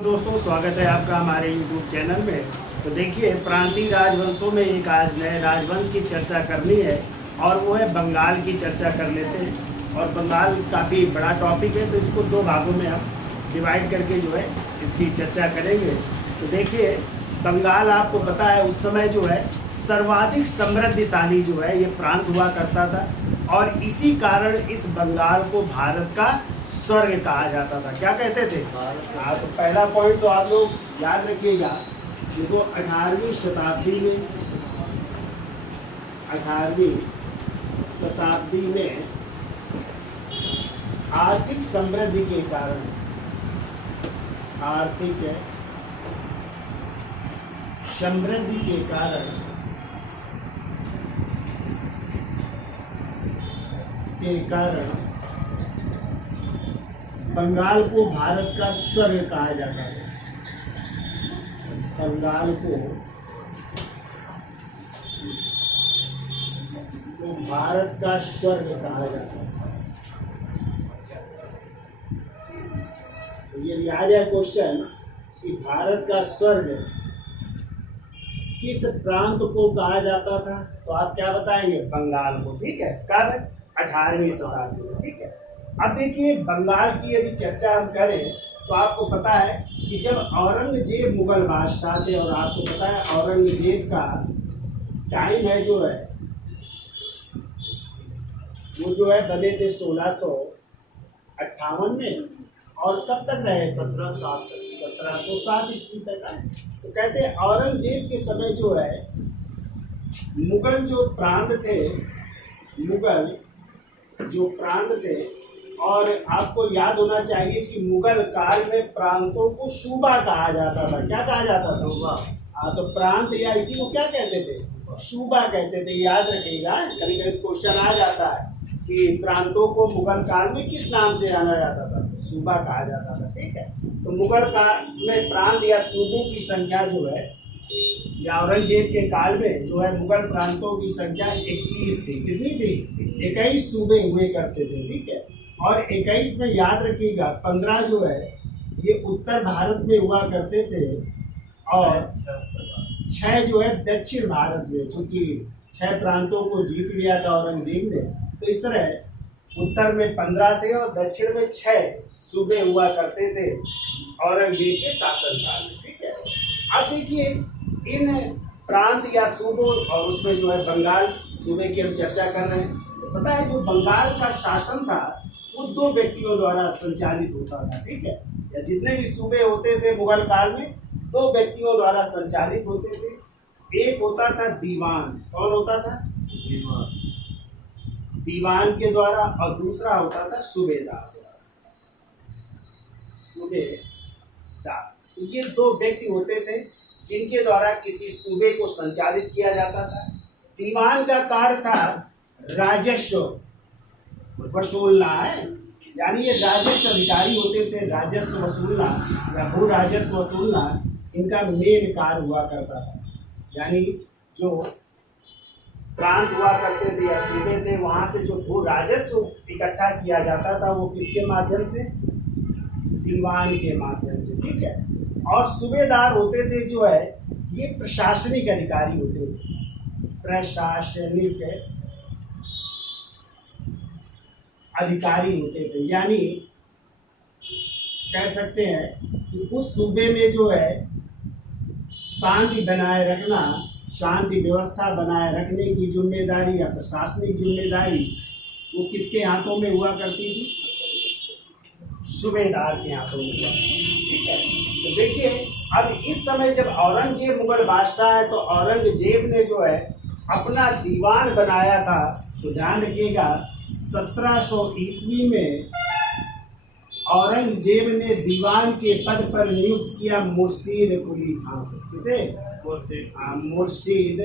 तो दोस्तों स्वागत है आपका हमारे YouTube चैनल में। तो देखिए, प्रांतीय राजवंशों में एक आज नए राजवंश की चर्चा करनी है और वो है बंगाल की चर्चा कर लेते हैं। और बंगाल काफ़ी बड़ा टॉपिक है, तो इसको दो भागों में हम डिवाइड करके जो है इसकी चर्चा करेंगे। तो देखिए, बंगाल आपको पता है उस समय जो है सर्वाधिक समृद्धशाली जो है ये प्रांत हुआ करता था, और इसी कारण इस बंगाल को भारत का स्वर्ग कहा जाता था। क्या कहते थे? हाँ, तो पहला पॉइंट तो आप लोग याद रखिएगा, देखो 18वीं शताब्दी में आर्थिक समृद्धि के कारण बंगाल को भारत का स्वर्ग कहा जाता है। बंगाल को भारत का स्वर्ग कहा जाता है। तो ये आ जाए क्वेश्चन कि भारत का स्वर्ग किस प्रांत को कहा जाता था, तो आप क्या बताएंगे? बंगाल को। ठीक है, कब? 18वीं शताब्दी में। ठीक है, अब देखिए, बंगाल की यदि चर्चा हम करें तो आपको पता है कि जब औरंगजेब मुगल बादशाह थे, और आपको पता है औरंगजेब का टाइम है जो है वो जो है बने थे 1658 में, और कब तक रहे? 1707 ईस्वी तक है। तो कहते हैं औरंगजेब के समय जो है मुगल जो प्रांत थे, और आपको याद होना चाहिए कि मुगल काल में प्रांतों को सूबा कहा जाता था। क्या कहा जाता था? हाँ, तो प्रांत या इसी को क्या कहते थे? सूबा कहते थे। याद रखिएगा, कभी कभी क्वेश्चन आ जाता है कि प्रांतों को मुगल काल में किस नाम से जाना जाता था? सूबा कहा जाता था। ठीक है, तो मुगल काल में प्रांत या सूबों की संख्या जो है, या औरंगजेब के काल में जो है मुगल प्रांतों की संख्या 21 थी। कितनी थी? 21 सूबे हुए करते थे। ठीक है, और 21 में याद रखिएगा 15 जो है ये उत्तर भारत में हुआ करते थे, और 6 जो है दक्षिण भारत में। चूंकि 6 प्रांतों को जीत लिया था औरंगजेब ने, तो इस तरह उत्तर में 15 थे और दक्षिण में 6 सूबे हुआ करते थे औरंगजेब के शासनकाल में। ठीक है, अब देखिए इन प्रांत या सूबों, और उसमें जो है बंगाल सूबे की हम चर्चा कर रहे हैं। तो पता है जो बंगाल का शासन था वो 2 व्यक्तियों द्वारा संचालित होता था। ठीक है, या जितने भी सूबे होते थे मुगल काल में 2 व्यक्तियों द्वारा संचालित होते थे। एक होता था दीवान। कौन होता था? दीवान के द्वारा, और दूसरा होता था सूबेदार। तो ये 2 व्यक्ति होते थे जिनके द्वारा किसी सूबे को संचालित किया जाता था। दीवान का कार्य था राजस्व वसूलना है, यानी ये राजस्व अधिकारी होते थे। राजस्व वसूलना या भू राजस्व वसूलना इनका मेन कार्य हुआ करता था। यानी जो प्रांत हुआ करते थे या सूबे थे, वहां से जो भू राजस्व इकट्ठा किया जाता था वो किसके माध्यम से? दीवान के माध्यम से। ठीक है, और सूबेदार होते थे जो है ये प्रशासनिक अधिकारी होते थे। प्रशासनिक अधिकारी होते थे, यानी कह सकते हैं कि उस सूबे में जो है शांति बनाए रखना, शांति व्यवस्था बनाए रखने की जिम्मेदारी या प्रशासनिक जिम्मेदारी वो किसके हाथों में हुआ करती थी? सूबेदार के हाथों में हुआ। ठीक है, तो देखिए, अब इस समय जब औरंगजेब मुगल बादशाह है, तो औरंगजेब ने जो है अपना दीवान बनाया था। तो ध्यान रखिएगा, 1700 ईस्वी में औरंगजेब ने दीवान के पद पर नियुक्त किया मुर्शीद कुली खान। किसे? मुर्शीद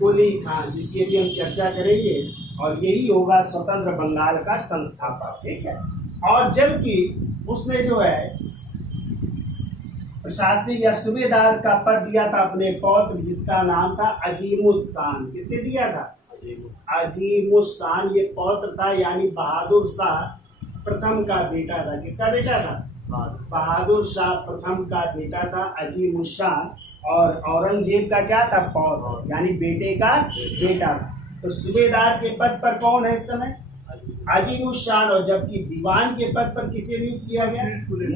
कुली खान, जिसकी अभी हम चर्चा करेंगे, और यही होगा स्वतंत्र बंगाल का संस्थापक। ठीक है, और जबकि उसने जो है प्रशासनिक या सूबेदार का पद दिया था अपने पौत्र, जिसका नाम था अजीमुस्सान। किसे दिया था? अजीमुस्सान। ये पौत्र था, यानी बहादुर शाह प्रथम का बेटा था। किसका बेटा था? बहादुर शाह प्रथम का बेटा था अजीमुशान, और औरंगजेब का क्या था, पौत्र, यानी बेटे का बेटा था। तो सूबेदार के पद पर कौन है इस समय, अजीमुशान, और जबकि दीवान के पद पर किसे नियुक्त किया गया,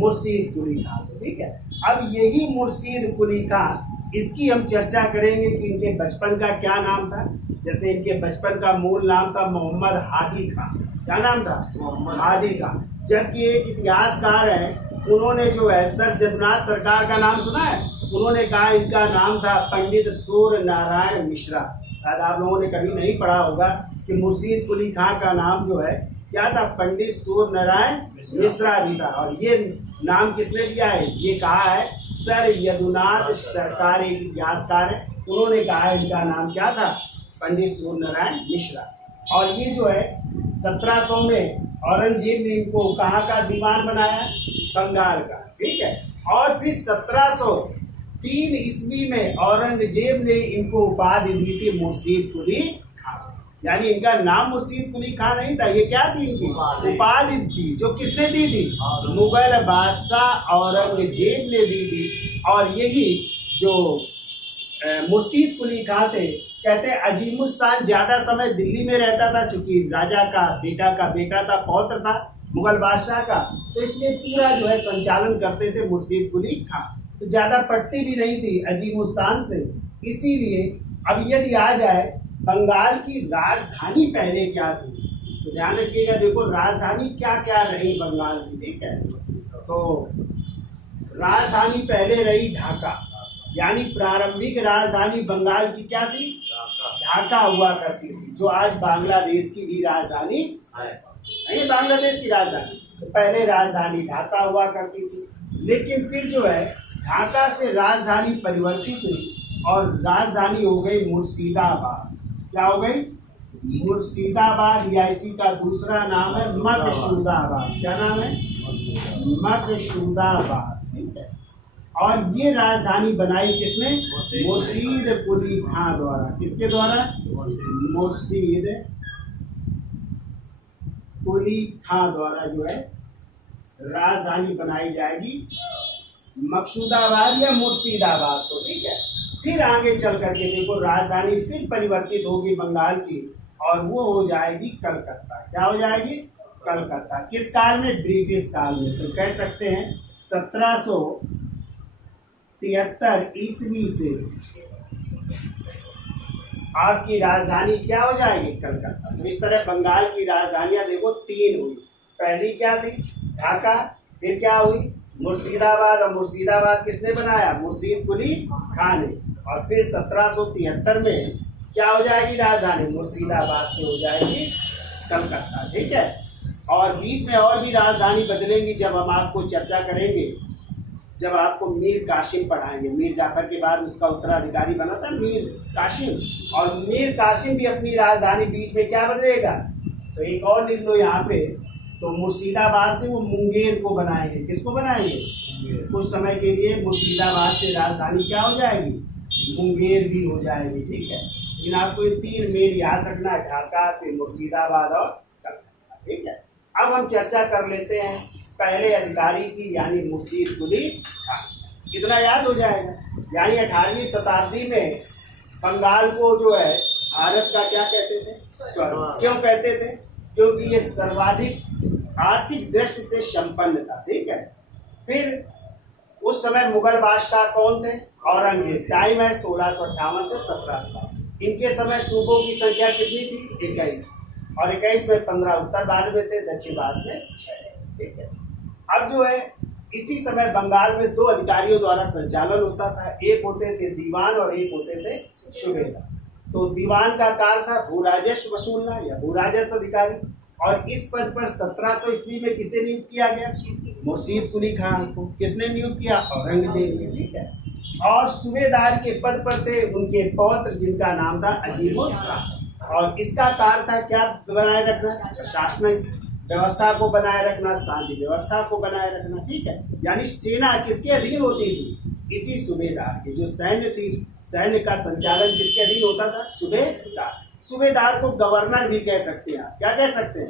मुर्शीद कुली खान। ठीक है, अब यही मुर्शीद कुली खान, इसकी हम चर्चा करेंगे कि इनके बचपन का क्या नाम था। जैसे इनके बचपन का मूल नाम था मोहम्मद हादी खान। क्या नाम था, मोहम्मद हादी खान। जबकि एक इतिहासकार है, उन्होंने जो है सर जगन्नाथ सरकार का नाम सुना है, उन्होंने कहा इनका नाम था पंडित सूर्य नारायण मिश्रा। शायद आप लोगों ने कभी नहीं पढ़ा होगा कि मुर्शीद कुली खान का नाम जो है क्या था, पंडित सूर्य नारायण मिश्रा भी था। और ये नाम किसने दिया है, ये कहा है सर यदुनाथ सरकार, एक इतिहासकार है, उन्होंने कहा इनका नाम क्या था, पंडित सूर्य नारायण मिश्रा। और ये जो है 1700 में औरंगजेब ने इनको कहाँ का दीवान बनाया, बंगाल का। ठीक है, और फिर 1703 ईस्वी में औरंगजेब ने इनको उपाधि दी थी मुर्शीद कुली खान। यानी इनका नाम मुर्शीद कुली खान नहीं था, ये क्या थी, इनकी उपाधि थी, जो किसने दी थी, मुगल बादशाह औरंगजेब ने दी थी। और यही जो मुर्शीद कुली खान थे, कहते हैं अजीमुशान ज्यादा समय दिल्ली में रहता था, चूंकि राजा का बेटा था, पौत्र था मुगल बादशाह का, तो इसलिए पूरा जो है संचालन करते थे मुर्शीद कुली खान। तो ज्यादा पटती भी नहीं थी अजीमुशान से, इसीलिए अब यदि आ जाए बंगाल की राजधानी पहले क्या थी, तो ध्यान रखिएगा। देखो राजधानी क्या क्या रही बंगाल की, ठीक है। तो राजधानी पहले रही ढाका, यानी प्रारंभिक राजधानी बंगाल की क्या थी, ढाका हुआ करती थी, जो आज बांग्लादेश की भी राजधानी है, बांग्लादेश की राजधानी। तो पहले राजधानी ढाका हुआ करती थी, लेकिन फिर जो है ढाका से राजधानी परिवर्तित हुई और राजधानी हो गई मुर्शिदाबाद। क्या हो गई, मुर्शिदाबाद, या इसी का दूसरा नाम है मकसूदाबाद। क्या नाम है, मकसूदाबाद। ठीक है, और ये राजधानी बनाई किसने, मुर्शीद कुली खान द्वारा। किसके द्वारा, मुर्शीद कुली खान द्वारा जो है राजधानी बनाई जाएगी मकसूदाबाद या मुर्शिदाबाद को। ठीक है, फिर आगे चल करके देखो राजधानी फिर परिवर्तित होगी बंगाल की, और वो हो जाएगी कलकत्ता। क्या हो जाएगी, कलकत्ता। किस काल में, ब्रिटिश काल में। तो कह सकते हैं 1773 ईस्वी से आपकी राजधानी क्या हो जाएगी, कलकत्ता। तो इस तरह बंगाल की राजधानियां देखो 3 हुई। पहली क्या थी, ढाका, फिर क्या हुई, मुर्शिदाबाद, और मुर्शिदाबाद किसने बनाया, मुर्शीद कुली खान ने। और फिर 1773 में क्या हो जाएगी राजधानी, मुर्शिदाबाद से हो जाएगी कलकत्ता। ठीक है, और बीच में और भी राजधानी बदलेंगी जब हम आपको चर्चा करेंगे, जब आपको मीर कासिम पढ़ाएंगे। मीर जाफर के बाद उसका उत्तराधिकारी बना था मीर कासिम, और मीर कासिम भी अपनी राजधानी बीच में क्या बदलेगा। तो एक और लिख लो यहाँ पे, तो मुर्शिदाबाद से वो मुंगेर को बनाएंगे। किसको बनाएंगे, कुछ समय के लिए मुर्शिदाबाद से राजधानी क्या हो जाएगी, मुंगेर भी हो जाएगी। ठीक है, लेकिन आपको ये 3 मेल याद रखना है, ढाका, फिर मुर्शिदाबाद और कलकत्ता। ठीक है, अब हम चर्चा कर लेते हैं पहले अधिकारी की, यानी मुर्शीद कुली खान। कितना याद हो जाएगा, यानी 18वीं शताब्दी में बंगाल को जो है भारत का क्या कहते थे, स्वर्ग। क्यों कहते थे, क्योंकि ये सर्वाधिक आर्थिक दृष्टि से संपन्न था। ठीक है, फिर उस समय मुगल बादशाह कौन थे, औरंगजेब। टाइम है 1658 से 1700। इनके समय सूबों की संख्या कितनी थी, 21, और 21 में 15 उत्तर भारत में थे, दक्षिण भारत में 6। ठीक है, अब जो है इसी समय बंगाल में 2 अधिकारियों द्वारा संचालन होता था। एक होते थे दीवान और एक होते थे सूबेदार। तो दीवान का कार्य था भू राजस्व वसूलना या भू राजस्व अधिकारी, और इस पद पर 1700 ईस्वी में किसे नियुक्त किया गया, मुर्शीद कुली खान को। किसने नियुक्त किया, औरंगजेब ने। ठीक है, और सूबेदार के पद पर थे उनके पौत्र जिनका नाम था अजीमुशान, और इसका कार्य था क्या बनाए रखना, प्रशासनिक व्यवस्था को बनाए रखना, शांति व्यवस्था को बनाए रखना। ठीक है, यानी सेना किसके अधीन होती थी, इसी सूबेदार की। जो सैन्य थी, सैन्य का संचालन किसके अधीन होता था, सूबेदार। सूबेदार को गवर्नर भी कह सकते हैं। क्या कह सकते हैं?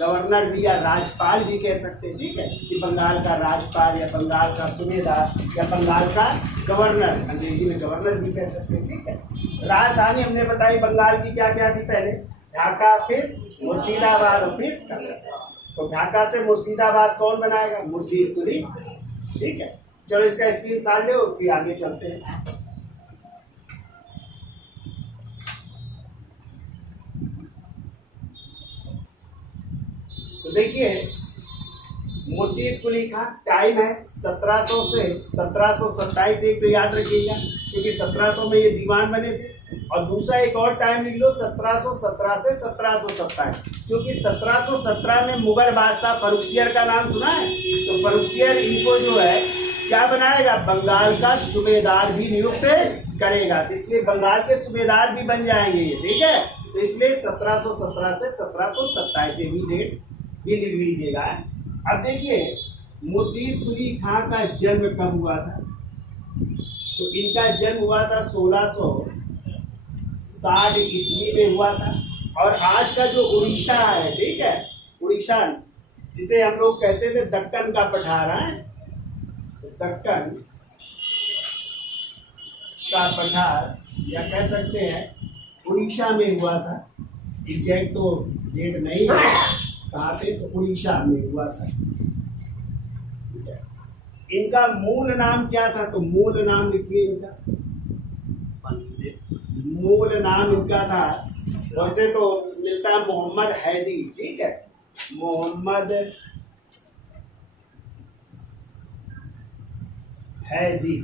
गवर्नर भी या राजपाल भी कह सकते हैं। ठीक है, कि बंगाल का राजपाल या बंगाल का सूबेदार या बंगाल का गवर्नर, अंग्रेजी में गवर्नर भी कह सकते हैं। ठीक है। राजधानी हमने बताई बंगाल की क्या क्या थी पहले? ढाका, फिर मुर्शिदाबाद और फिर कलकत्ता। तो ढाका से मुर्शिदाबाद कौन बनाएगा? मुर्शीद कुली। ठीक है, चलो इसका स्क्रीनशॉट लो, फिर आगे चलते हैं। तो देखिए मुर्शीद कुली खां, टाइम है 1700 से 1727, एक तो याद रखिएगा क्योंकि 1700 में ये दीवान बने थे, और दूसरा एक और टाइम लिख लो 1717 से 1727, क्योंकि 1717 में मुगल बादशाह फर्रुखसियर का नाम सुना है। तो फर्रुखसियर इनको जो है क्या बनाएगा? बंगाल का सूबेदार भी नियुक्त करेगा। तो इसलिए बंगाल के सूबेदार भी बन जाएंगे ये। ठीक है, तो इसलिए 1717 से 1727 ये भी डेट भी लिख लीजिएगा। अब देखिए मुर्शीद कुली खां का जन्म कब हुआ था? तो इनका जन्म हुआ था 1660 ईस्वी में हुआ था। और आज का जो उड़ीसा है, ठीक है, उड़ीसा जिसे हम लोग कहते थे दक्कन का पठार है, तो दक्कन का पठार या कह सकते हैं उड़ीसा में हुआ था। एग्जैक्ट तो डेट नहीं है कहाँ पे, तो उड़ीसा में हुआ था। इनका मूल नाम क्या था? तो मूल नाम लिखिए इनका, मूल नाम इनका था, वैसे तो मिलता है मोहम्मद हैदी। ठीक है, मोहम्मद हैदी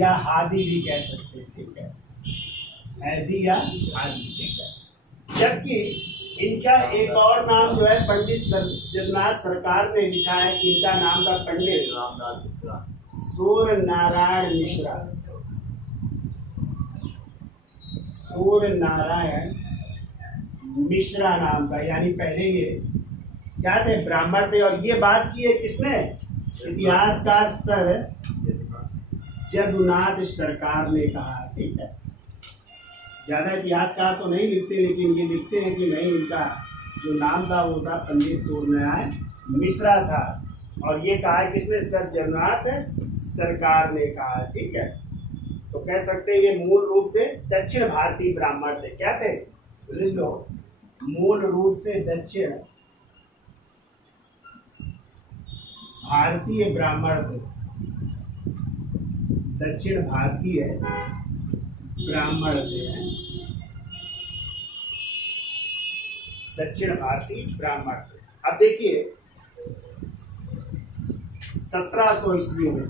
या हादी भी कह सकते हैं। ठीक है, हैदी या हादी। ठीक है, जबकि इनका एक और नाम जो है पंडित जगन्नाथ सरकार ने लिखा है कि इनका नाम था पंडित रामदास मिश्रा, सूर्य नारायण मिश्रा, सूर्य नारायण मिश्रा नाम का। यानी पहले ये क्या थे? ब्राह्मण थे। और ये बात की है किसने? इतिहासकार सर जदुनाथ सरकार ने कहा। ठीक है, ज़्यादा इतिहासकार तो नहीं लिखते, लेकिन ये लिखते हैं कि नहीं, इनका जो नाम था वो था पंडित सूर्यनारायण मिश्रा था। और ये कहा किसने? सर जगन्नाथ सरकार ने कहा। ठीक है, तो कह सकते हैं ये मूल रूप से दक्षिण भारतीय ब्राह्मण थे। क्या थे? लिख लो, मूल रूप से दक्षिण भारतीय ब्राह्मण थे, दक्षिण भारतीय ब्राह्मण थे, दक्षिण भारतीय ब्राह्मण थे। अब देखिए 1700 ईस्वी में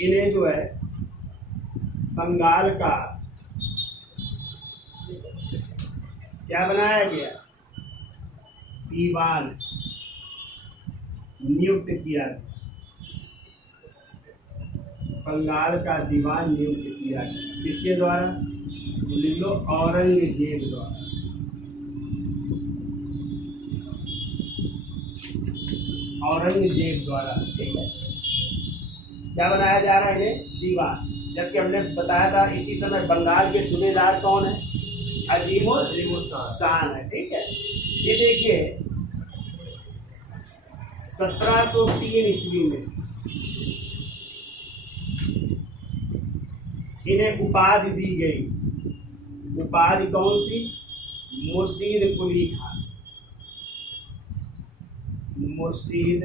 इन्हें जो है बंगाल का क्या बनाया गया? दीवान नियुक्त किया, बंगाल का दीवान नियुक्त किया। किसके द्वारा? लिख लो, औरंगजेब द्वारा। औरंगजेब द्वारा। ठीक है, क्या बनाया जा रहा है? इन्हें दीवान। जबकि हमने बताया था इसी समय बंगाल के सूबेदार कौन है? अजीमुद्दीन है। ठीक है, ये देखिए 1703 ईस्वी में इन्हें उपाधि दी गई। उपाधि कौन सी? मुर्शीद कुली खां, मुर्शीद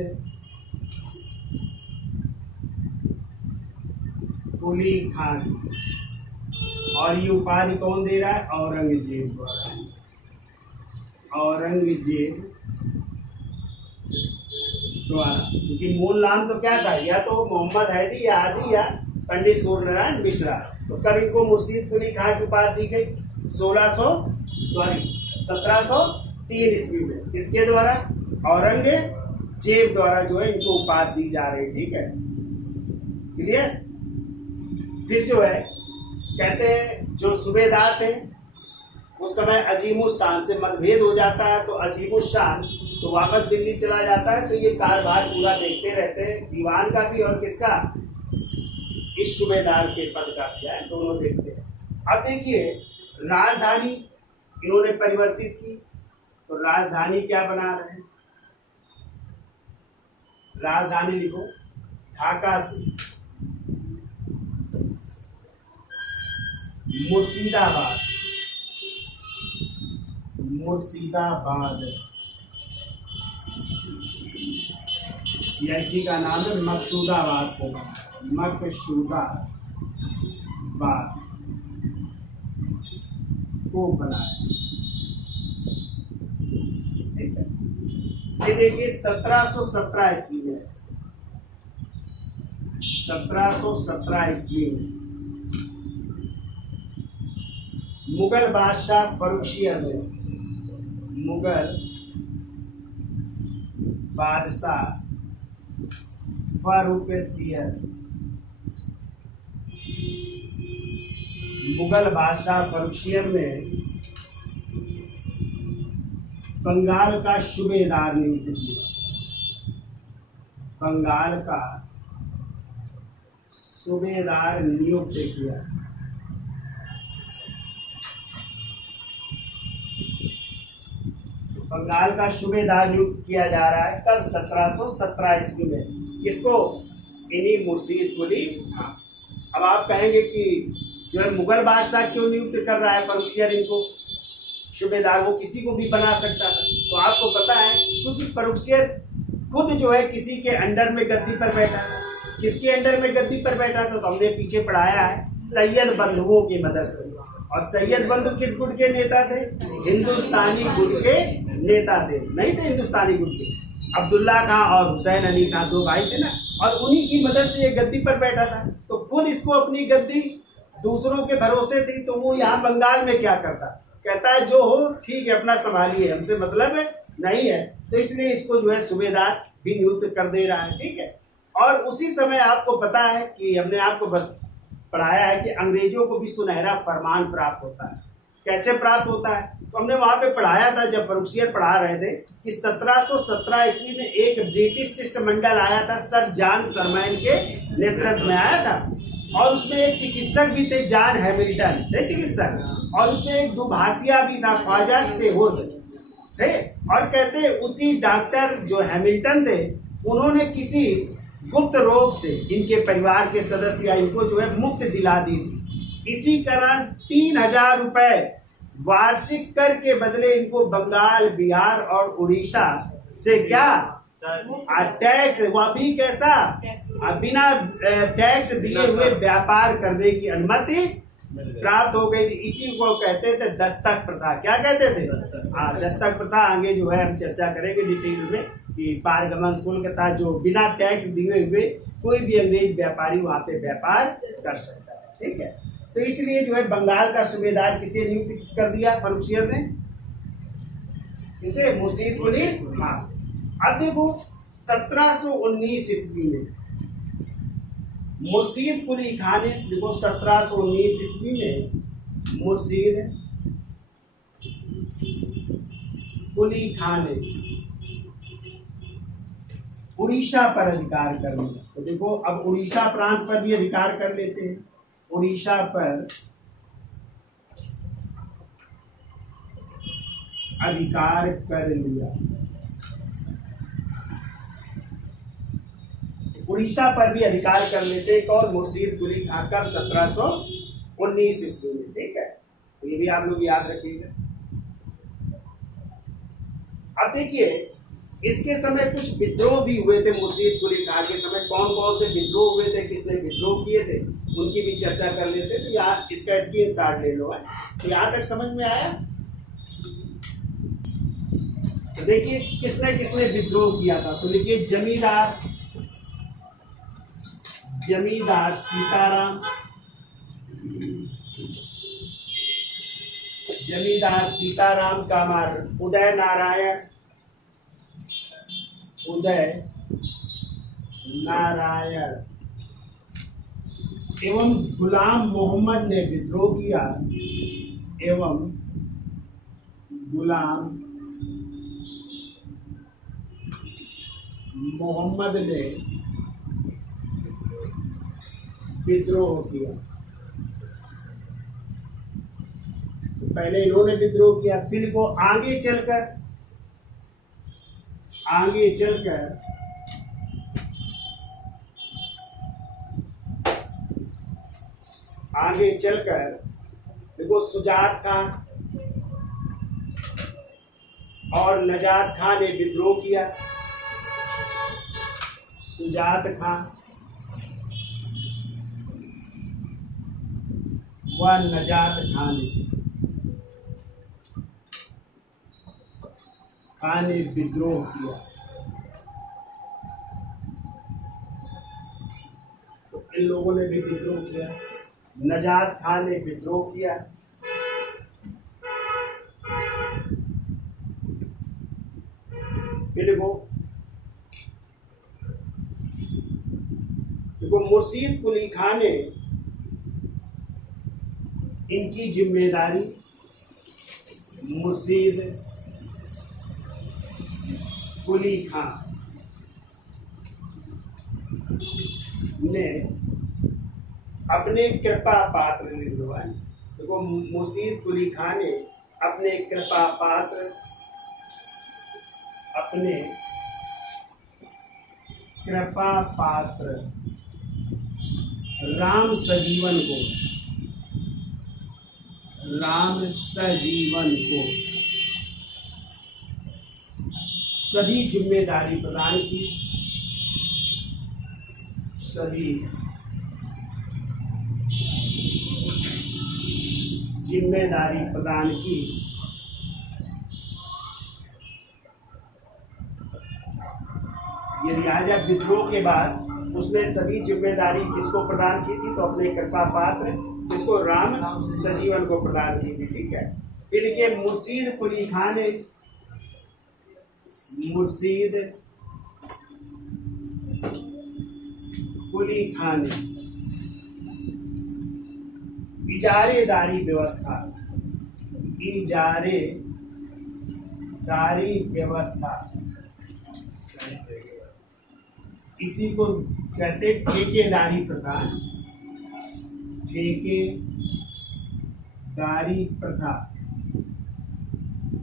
कुली खान। और ये उपाधि कौन दे रहा है? औरंगजेब द्वारा। औरंगजेब द्वारा, क्योंकि मूल नाम तो क्या था? या तो मोहम्मद हैदी या हादी या पंडित सूर्यनारायण मिश्रा। तो कब इनको मुर्शीद कुली खां की उपाधि दी गई? 1703 ईस्वी में। किसके द्वारा? औरंगजेब द्वारा जो है इनको उपाधि दी जा रही। ठीक है, क्लियर? फिर जो है कहते हैं जो सूबेदार थे उस समय अजीमुद्दीन से मतभेद हो जाता है, तो अजीमुद्दीन तो वापस दिल्ली चला जाता है। तो ये कारभार पूरा देखते रहते हैं, दीवान का भी और किसका? इस सूबेदार के पद का किया है, दोनों देखते हैं। अब देखिए राजधानी इन्होंने परिवर्तित की, तो राजधानी क्या बना रहे हैं, राजधानी लिखो ढाका से मुर्शिदाबाद, मुर्शिदाबाद या इसी का नाम है मकसूदाबाद को, मकसूदाबाद को बनाया। ठीक है, ये देखिए 1717 ईस्वी में, 1717 ईस्वी में मुगल बादशाह फर्रुखशियर ने, मुगल बादशाह फर्रुखशियर, मुगल बादशाह फर्रुखशियर ने बंगाल का सूबेदार नियुक्त किया, बंगाल का सूबेदार नियुक्त किया। बंगाल का सूबेदार नियुक्त किया जा रहा है कब, 1717 ईस्वी में। किसको, इन्हीं मुर्शीद कुली खां। अब आप कहेंगे कि जो है मुगल बादशाह क्यों नियुक्त कर रहा है फर्रुखशियर इनको सूबेदार, वो किसी को भी बना सकता था। तो आपको पता है क्योंकि फर्रुखशियर खुद जो है किसी के अंडर में गद्दी पर बैठा था। किसके अंडर में गद्दी पर बैठा था, तो हमने पीछे पढ़ाया है सैयद बंधुओं की मदद से। और सैयद बंधु किस गुट के नेता थे, हिंदुस्तानी गुट के नेता थे, नहीं थे हिंदुस्तानी गुट के। अब्दुल्ला खां और हुसैन अली खां दो भाई थे ना, और उन्हीं की मदद से ये गद्दी पर बैठा था। तो खुद इसको अपनी गद्दी दूसरों के भरोसे थी, तो वो यहाँ बंगाल में क्या करता, कहता है जो हो ठीक है अपना संभालिए, हमसे मतलब है नहीं है। तो इसलिए इसको जो है सूबेदार भी नियुक्त कर दे रहा है। ठीक है, और उसी समय आपको पता है कि हमने आपको पढ़ाया है कि अंग्रेजों को भी सुनहरा फरमान प्राप्त होता है। कैसे प्राप्त होता है, तो हमने वहां पे पढ़ाया था जब फर्रुखशियर पढ़ा रहे थे कि 1717 ईस्वी में एक ब्रिटिश शिष्टमंडल आया था, सर जॉन सरमैन के नेतृत्व में आया था, और उसमें एक चिकित्सक भी थे, जॉन हैमिल्टन थे चिकित्सक, और उसमें एक दुभाषिया भी था, ख्वाजा सेहुर्द थे। और कहते उसी डॉक्टर जो हैमिल्टन थे, उन्होंने किसी गुप्त रोग से इनके परिवार के सदस्य या इनको जो है मुक्त दिला दी थी। इसी कारण 3000 रुपए वार्षिक कर के बदले इनको बंगाल, बिहार और उड़ीसा से क्या टैक्स, वह भी कैसा, बिना टैक्स दिए हुए व्यापार करने की अनुमति प्राप्त हो गई थी। इसी को कहते थे दस्तक प्रथा। क्या कहते थे, दस्तक प्रथा। आगे जो है हम चर्चा करेंगे डिटेल में कि पारगमन शुल्क था, जो बिना टैक्स दिए हुए कोई भी अंग्रेज व्यापारी वहां पे व्यापार कर सकता है। ठीक है, तो इसलिए जो है बंगाल का सूबेदार किसे नियुक्त कर दिया फर्रुखशियर ने, इसे मुर्शीद कुली खां। अब देखो 1719 ईस्वी में मुर्शीद कुली खां ने, देखो 1719 ईस्वी में मुर्शीद कुली खां ने उड़ीसा पर अधिकार कर लिया। तो देखो अब उड़ीसा प्रांत पर भी अधिकार कर लेते हैं, उड़ीसा पर अधिकार कर लिया, उड़ीसा पर भी अधिकार कर लेते हैं और मुर्शीद कुली खां का 1719 ईस्वी में। ठीक है, तो ये भी आप लोग याद रखिएगा। अब देखिए इसके समय कुछ विद्रोह भी हुए थे, मुर्शीद कुली खां के समय कौन कौन से विद्रोह हुए थे, किसने विद्रोह किए थे, उनकी भी चर्चा कर लेते हैं। तो यहाँ इसका स्क्रीनशॉट ले लो है। तो यहाँ तक समझ में आया। तो देखिए किसने किसने विद्रोह किया था, तो देखिए जमींदार सीताराम, जमींदार सीताराम का मार उदय नारायण एवं गुलाम मोहम्मद ने विद्रोह किया, एवं गुलाम मोहम्मद ने विद्रोह किया। तो पहले इन्होंने विद्रोह किया, फिर वो आगे चलकर देखो सुजात खां और नजात खां ने विद्रोह किया। सुजात खां व नजात खां ने विद्रोह किया। तो इन लोगों ने भी विद्रोह किया। नजात खां ने विद्रोह किया। फिर वो मुर्शीद कुली खां ने इनकी जिम्मेदारी, मुर्शीद कुली खां ने अपने कृपा पात्र निभवाए। देखो मुर्शीद कुली खां ने अपने कृपा पात्र राम सजीवन को सभी जिम्मेदारी प्रदान की। ये राजा विद्रोह के बाद उसने सभी जिम्मेदारी किसको प्रदान की थी? तो अपने कृपा पात्र किसको? राम सजीवन को प्रदान की थी। ठीक है। फिर के मुर्शीद कुली खां ने इजारेदारी व्यवस्था, इसी को कहते ठेकेदारी प्रथा।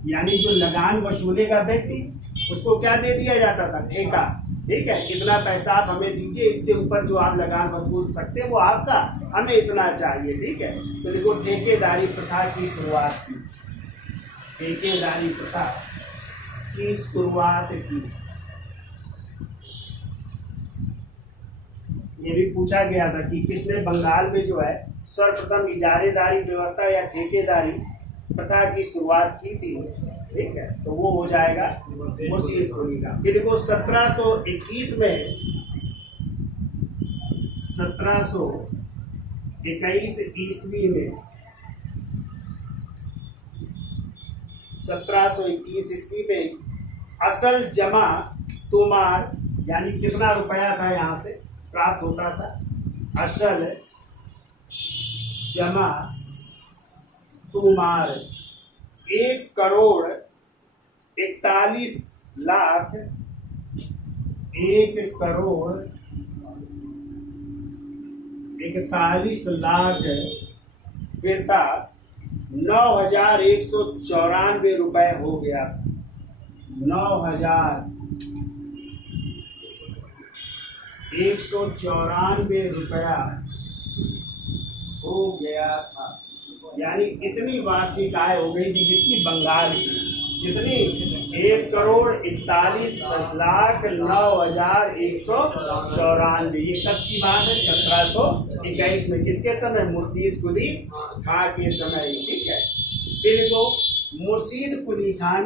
यानी जो लगान वसूलेगा व्यक्ति, उसको क्या दे दिया जाता था? ठेका। ठीक है, इतना पैसा आप हमें दीजिए, इससे ऊपर जो आप लगान वसूल सकते हैं वो आपका, हमें इतना चाहिए। ठीक है। तो देखो ठेकेदारी प्रथा की शुरुआत की। ये भी पूछा गया था कि किसने बंगाल में जो है सर्वप्रथम इजारेदारी व्यवस्था या ठेकेदारी प्रथा की शुरुआत की थी। ठीक है, तो वो हो जाएगा मुर्शीद कुली का। फिर देखो 1721 ईस्वी में असल जमा तुमार, यानी कितना रुपया था यहाँ से प्राप्त होता था? असल जमा तुमार 1,41,41,00,000 फिरता 9,194 रुपए हो गया। 9,194 रुपया हो गया था। यानी इतनी वार्षिक आय हो गई थी जिसकी बंगाल की कितनी? 1,41,09,194। ये कब की बात है? 1721 में। किसके समय? मुर्शीद कुली खां के समय। ठीक है। फिर को मुर्शीद कुली खां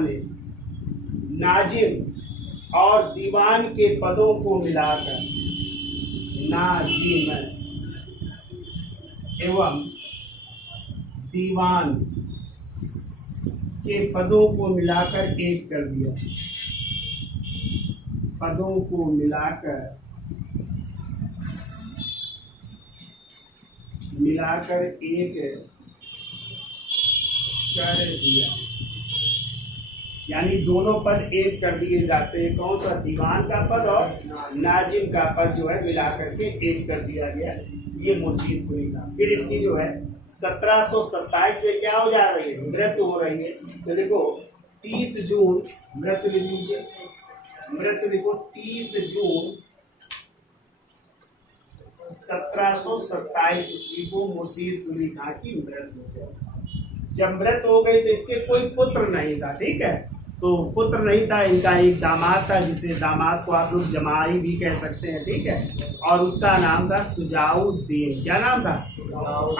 ने नाजिम और दीवान के पदों को मिलाकर, नाजिम एवं दीवान के पदों को मिलाकर एक कर दिया। पदों को मिलाकर एक कर दिया। यानी दोनों पद एक कर दिए जाते हैं। कौन सा? दीवान का पद और नाजिम का पद जो है मिला करके एक कर दिया गया। ये मुर्शीद कुली का। फिर इसकी जो है 1727 में क्या हो जा रही है? मृत्यु हो रही है। तो देखो 30 जून मृत्यु लिख लीजिए, मृत्यु लिखो 30 जून 1727 ईस्वी को मुर्शीद कुली खां की मृत्यु हो गई। जब मृत्यु हो गई तो इसके कोई पुत्र नहीं था, ठीक है। तो पुत्र नहीं था, इनका एक दामाद था, जिसे दामाद को आप लोग जमाई भी कह सकते हैं, ठीक है। और उसका नाम था सुजाउद्दीन। क्या नाम था?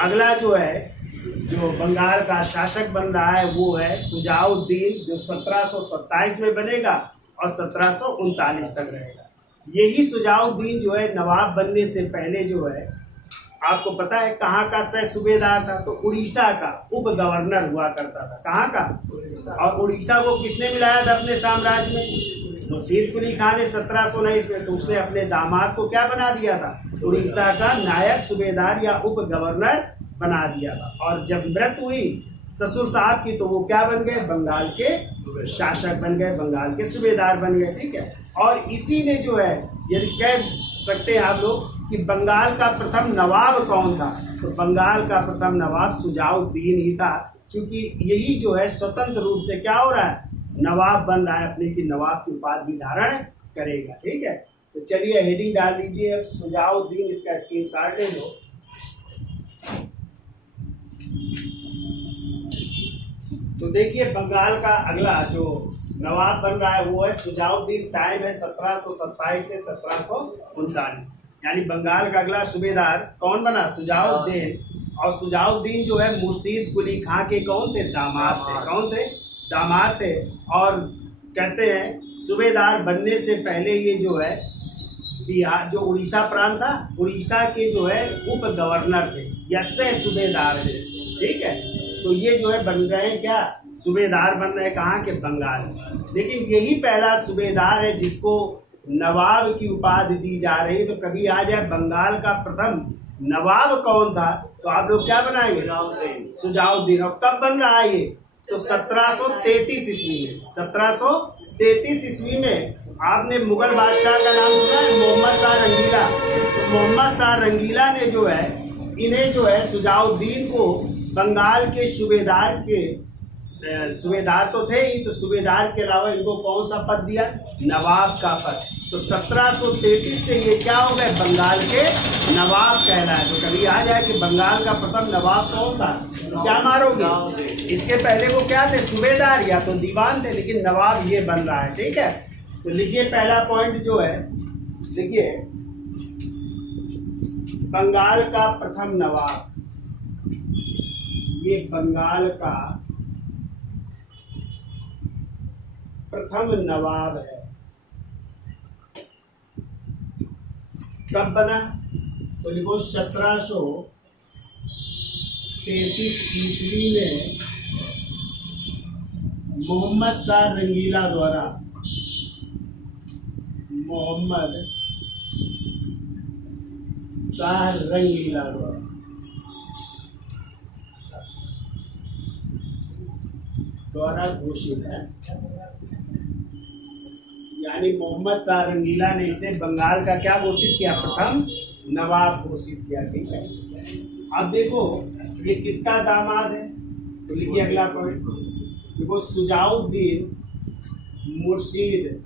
अगला जो है, जो बंगाल का शासक बन रहा है वो है सुजाउद्दीन, जो 1727 में बनेगा और 1739 तक रहेगा। यही सुजाउद्दीन जो है नवाब बनने से पहले जो है, आपको पता है कहाँ का सह सूबेदार था? तो उड़ीसा का उप गवर्नर हुआ करता था। कहाँ का? और उड़ीसा को किसने मिलाया था अपने साम्राज्य में? मुर्शीद कुली खां ने 1719 में। तो उसने अपने दामाद को क्या बना दिया था? उड़ीसा का नायब सूबेदार या उप गवर्नर बना दिया था। और जब मृत्यु हुई ससुर साहब की, तो वो क्या बन गए? बंगाल के शासक बन गए, बंगाल के सूबेदार बन गए, ठीक है। और इसी ने जो है, यदि कह सकते हैं आप लोग कि बंगाल का प्रथम नवाब कौन था, तो बंगाल का प्रथम नवाब सुजाउद्दीन ही था। क्योंकि यही जो है स्वतंत्र रूप से क्या हो रहा है? नवाब बन रहा है, अपने की नवाब की उपाधि धारण करेगा, ठीक है। तो चलिए हेडिंग डाल लीजिए अब सुजाउद्दीन, इसका स्क्रीनशॉट ले लो। तो देखिए बंगाल का अगला जो नवाब बन रहा है वो है सुजाउद्दीन। टाइम है 1727 से 1739। यानी बंगाल का अगला सूबेदार कौन बना? सुजाउद्दीन। और सुजाउद्दीन जो है मुर्शीद कुली खां के कौन थे? दामाद थे। कौन थे? दामाद थे। और कहते हैं सूबेदार बनने से पहले ये जो है बिहार, जो उड़ीसा प्रांत था, उड़ीसा के जो है उप गवर्नर थे या सह सूबेदार थे, ठीक है। तो ये जो है बन रहे हैं क्या? सूबेदार बन रहे हैं कहाँ के? बंगाल। लेकिन यही पहला सूबेदार है जिसको नवाब की उपाधि दी जा रही है। तो कभी आ जाए बंगाल का प्रथम नवाब कौन था, तो आप लोग क्या बनाएंगे? सुजाउद्दीन। और कब बन रहा है ये? तो 1733 ईस्वी में। 1733 ईस्वी में आपने मुगल बादशाह का नाम सुना है? मोहम्मद शाह रंगीला। तो मोहम्मद शाह रंगीला ने जो है, इन्हें जो है सुजाउद्दीन को बंगाल के सूबेदार तो थे ही, तो सूबेदार के अलावा इनको कौन सा पद दिया? नवाब का पद। तो 1733 से ये क्या हो गए? बंगाल के नवाब कहलाए। तो कभी आ जाए कि बंगाल का प्रथम नवाब कौन था, तो क्या मारोगे? इसके पहले वो क्या थे? सूबेदार या तो दीवान थे, लेकिन नवाब ये बन रहा है, ठीक है। तो लिखिए पहला पॉइंट जो है, देखिए बंगाल का प्रथम नवाब, ये बंगाल का प्रथम नवाब है। कब बना? तो लिखो 1733 ईस्वी में मोहम्मद शाह रंगीला द्वारा, मोहम्मद शाह रंगीला द्वारा घोषित है। यानी मोहम्मद शाह रंगीला ने इसे बंगाल का क्या घोषित किया? प्रथम नवाब घोषित किया, ठीक है। अब देखो ये किसका दामाद है? तो लिखिए अगला पॉइंट, देखो सुजाउद्दीन मुर्शीद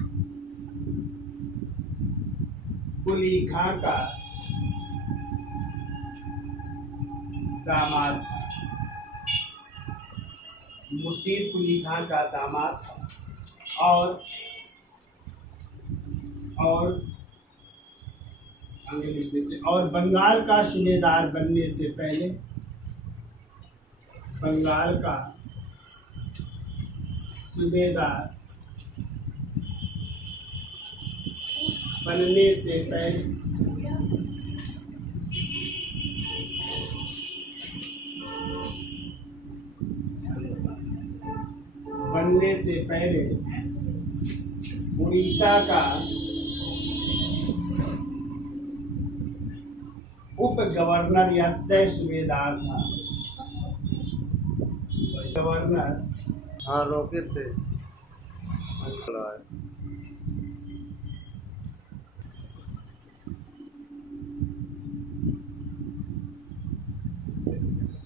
कुली खां का दामाद, मुर्शीद कुली खां का दामाद था। और बंगाल का सूबेदार बनने से पहले, बंगाल का सूबेदार बनने से पहले उड़ीसा का उप गवर्नर या सह सूबेदार था। गवर्नर हाँ रोके थे। रहा है।